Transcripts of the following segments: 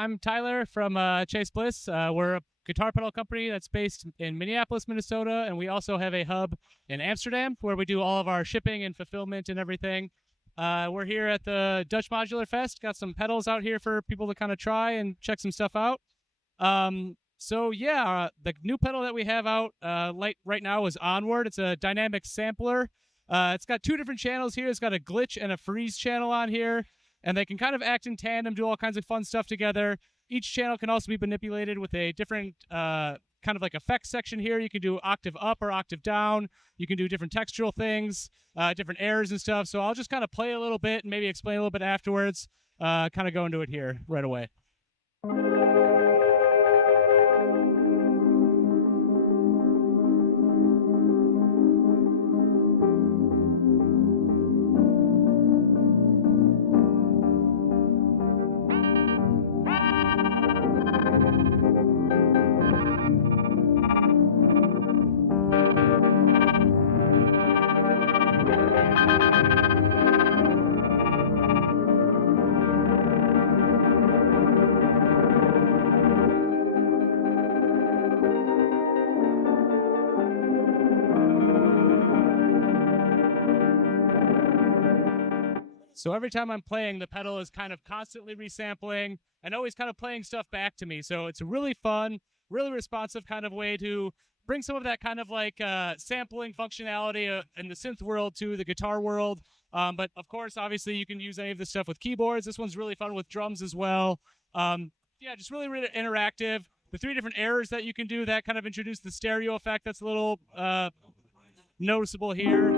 I'm Tyler from Chase Bliss. We're a guitar pedal company that's based in Minneapolis, Minnesota, and we also have a hub in Amsterdam where we do all of our shipping and fulfillment and everything. We're here at the Dutch Modular Fest. Got some pedals out here for people to kind of try and check some stuff out. The new pedal that we have out right now is Onward. It's a dynamic sampler. It's got two different channels here. It's got a glitch and a freeze channel on here, and they can kind of act in tandem, do all kinds of fun stuff together. Each channel can also be manipulated with a different kind of like effects section here. You can do octave up or octave down. You can do different textural things, different errors and stuff. So I'll just kind of play a little bit and maybe explain a little bit afterwards, kind of go into it here right away. So every time I'm playing, the pedal is kind of constantly resampling and always kind of playing stuff back to me. So it's a really fun, really responsive kind of way to bring some of that kind of like sampling functionality in the synth world to the guitar world. But of course, obviously, you can use any of this stuff with keyboards. This one's really fun with drums as well. Just really, really interactive. The three different errors that you can do that kind of introduce the stereo effect that's a little noticeable here.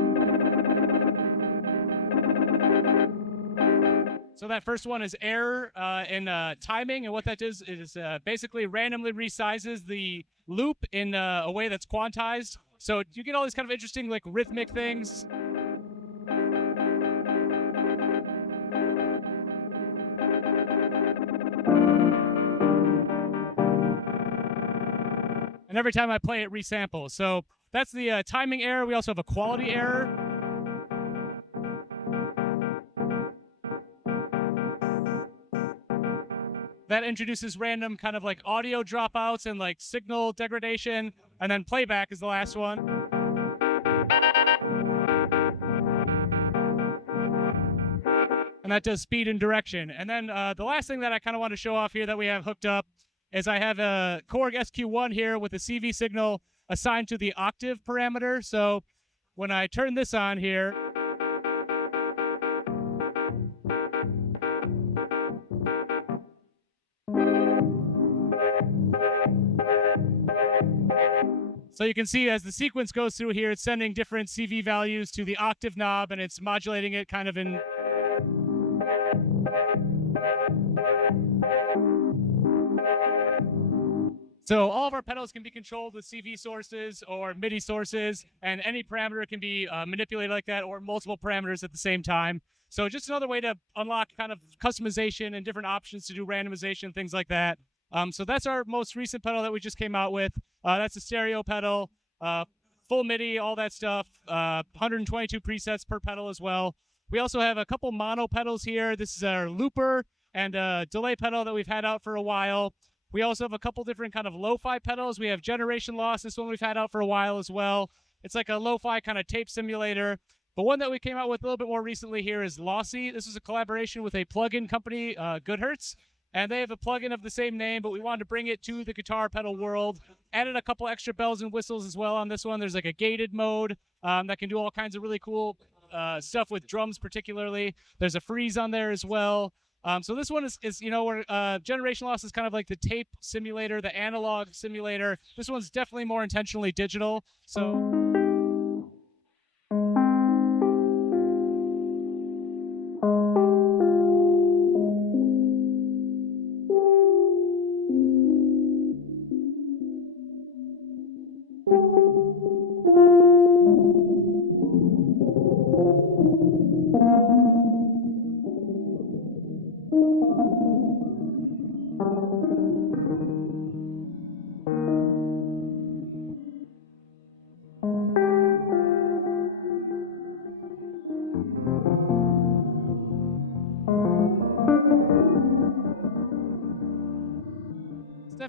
So that first one is error in timing, and what that does is basically randomly resizes the loop in a way that's quantized. So you get all these kind of interesting like rhythmic things. And every time I play it resamples. So that's the timing error. We also have a quality error. That introduces random kind of like audio dropouts and like signal degradation, and then playback is the last one. And that does speed and direction. And then the last thing that I kind of want to show off here that we have hooked up is I have a Korg SQ1 here with a CV signal assigned to the octave parameter. So when I turn this on here, so you can see as the sequence goes through here, it's sending different CV values to the octave knob, and it's modulating it kind of in. So all of our pedals can be controlled with CV sources or MIDI sources, and any parameter can be manipulated like that, or multiple parameters at the same time. So just another way to unlock kind of customization and different options to do randomization, things like that. So that's our most recent pedal that we just came out with. That's a stereo pedal, full MIDI, all that stuff, 122 presets per pedal as well. We also have a couple mono pedals here. This is our looper and a delay pedal that we've had out for a while. We also have a couple different kind of lo-fi pedals. We have Generation Loss. This one we've had out for a while as well. It's like a lo-fi kind of tape simulator. But one that we came out with a little bit more recently here is Lossy. This is a collaboration with a plugin company, Goodhertz. And they have a plugin of the same name, but we wanted to bring it to the guitar pedal world. Added a couple extra bells and whistles as well on this one. There's like a gated mode that can do all kinds of really cool stuff with drums particularly. There's a freeze on there as well. So this one is where Generation Loss is kind of like the tape simulator, the analog simulator. This one's definitely more intentionally digital. So.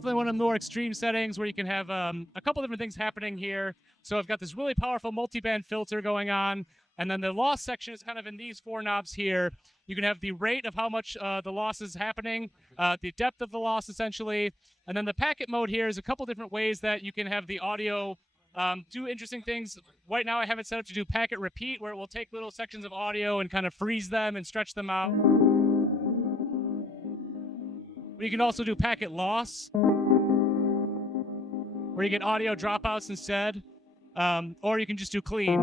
definitely one of the more extreme settings where you can have a couple different things happening here. So I've got this really powerful multi-band filter going on, and then the loss section is kind of in these 4 knobs here. You can have the rate of how much the loss is happening, the depth of the loss essentially, and then the packet mode here is a couple different ways that you can have the audio do interesting things. Right now I have it set up to do packet repeat, where it will take little sections of audio and kind of freeze them and stretch them out. But you can also do packet loss, where you get audio dropouts instead, or you can just do clean.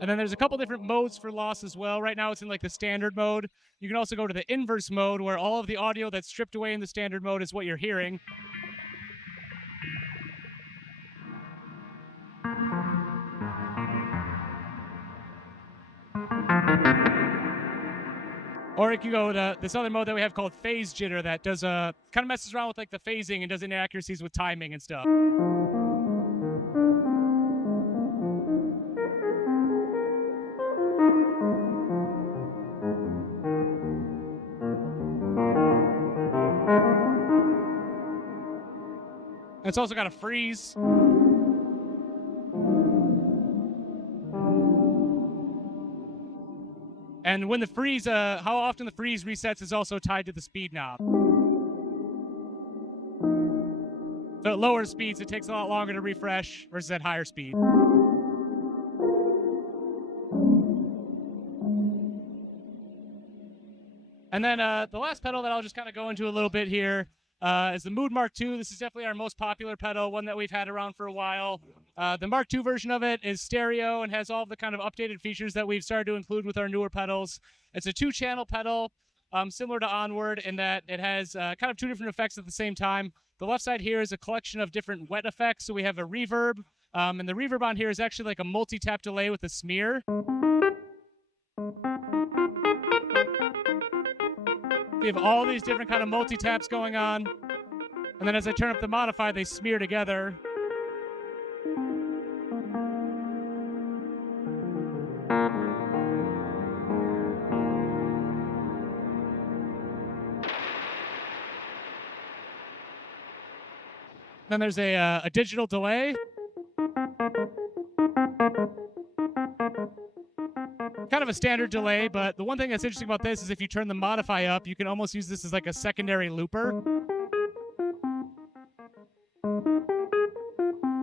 And then there's a couple different modes for loss as well. Right now it's in like the standard mode. You can also go to the inverse mode, where all of the audio that's stripped away in the standard mode is what you're hearing. Or it can go to this other mode that we have called phase jitter that does kind of messes around with like the phasing and does inaccuracies with timing and stuff. It's also got a freeze. And when the freeze, how often the freeze resets is also tied to the speed knob. So at lower speeds, it takes a lot longer to refresh versus at higher speed. And then the last pedal that I'll just kind of go into a little bit here is the Mood Mark II. This is definitely our most popular pedal, one that we've had around for a while. The Mark II version of it is stereo and has all the kind of updated features that we've started to include with our newer pedals. It's a 2-channel pedal, similar to Onward, in that it has kind of 2 different effects at the same time. The left side here is a collection of different wet effects. So we have a reverb, and the reverb on here is actually like a multi-tap delay with a smear. We have all these different kind of multi-taps going on. And then as I turn up the modify, they smear together. Then there's a digital delay. Kind of a standard delay, but the one thing that's interesting about this is if you turn the modify up, you can almost use this as like a secondary looper.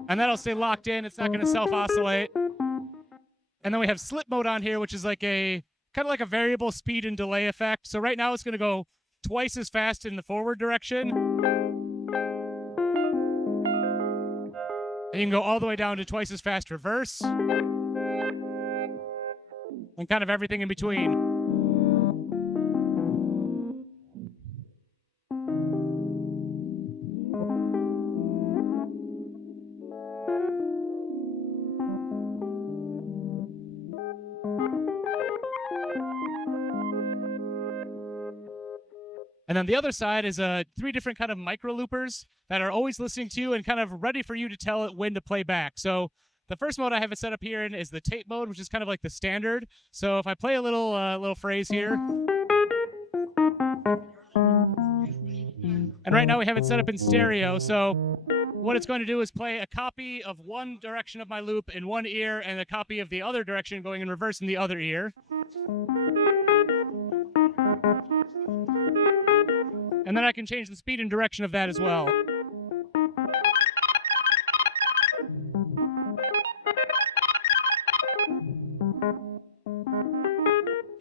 And that'll stay locked in. It's not going to self-oscillate. And then we have slip mode on here, which is like a kind of like a variable speed and delay effect. So right now it's going to go twice as fast in the forward direction. And you can go all the way down to twice as fast reverse. And kind of everything in between. And then the other side is 3 different kind of micro loopers that are always listening to you and kind of ready for you to tell it when to play back. So the first mode I have it set up here in is the tape mode, which is kind of like the standard. So if I play a little phrase here. And right now we have it set up in stereo. So what it's going to do is play a copy of one direction of my loop in one ear and a copy of the other direction going in reverse in the other ear. And then I can change the speed and direction of that as well.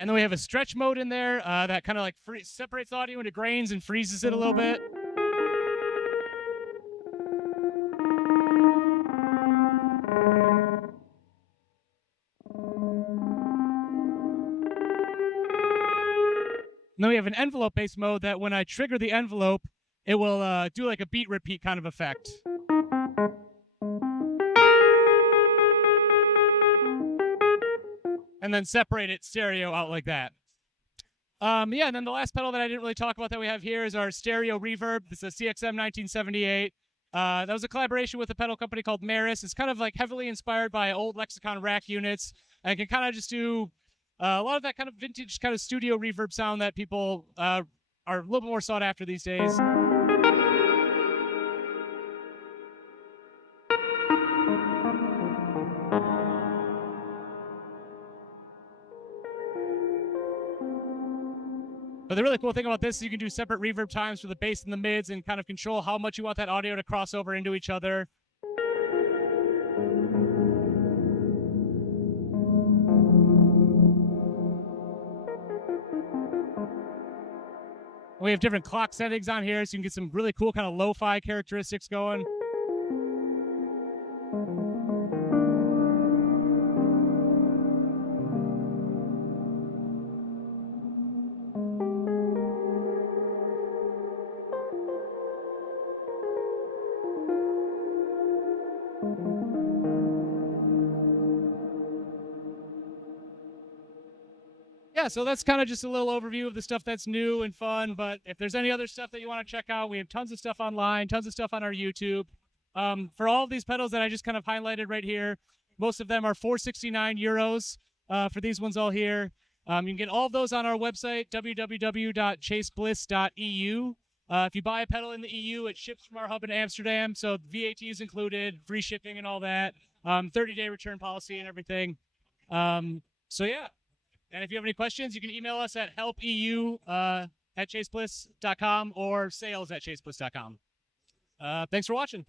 And then we have a stretch mode in there that kind of like separates the audio into grains and freezes it a little bit. And then we have an envelope-based mode that when I trigger the envelope, it will do like a beat repeat kind of effect. and then separate it stereo out like that. Yeah, and then the last pedal that I didn't really talk about that we have here is our stereo reverb. It's a CXM 1978. That was a collaboration with a pedal company called Maris. It's kind of like heavily inspired by old Lexicon rack units, and can kind of just do a lot of that kind of vintage kind of studio reverb sound that people are a little bit more sought after these days. But the really cool thing about this is you can do separate reverb times for the bass and the mids and kind of control how much you want that audio to cross over into each other. We have different clock settings on here, so you can get some really cool kind of lo-fi characteristics going. Yeah, so that's kind of just a little overview of the stuff that's new and fun. But if there's any other stuff that you want to check out, we have tons of stuff online, tons of stuff on our YouTube. For all of these pedals that I just kind of highlighted right here, most of them are 469 euros for these ones all here. You can get all of those on our website, www.chasebliss.eu. If you buy a pedal in the EU, it ships from our hub in Amsterdam, so VAT is included, free shipping and all that, 30-day return policy and everything. So yeah. And if you have any questions, you can email us at helpeu@chasebliss.com or sales@chasebliss.com. Thanks for watching.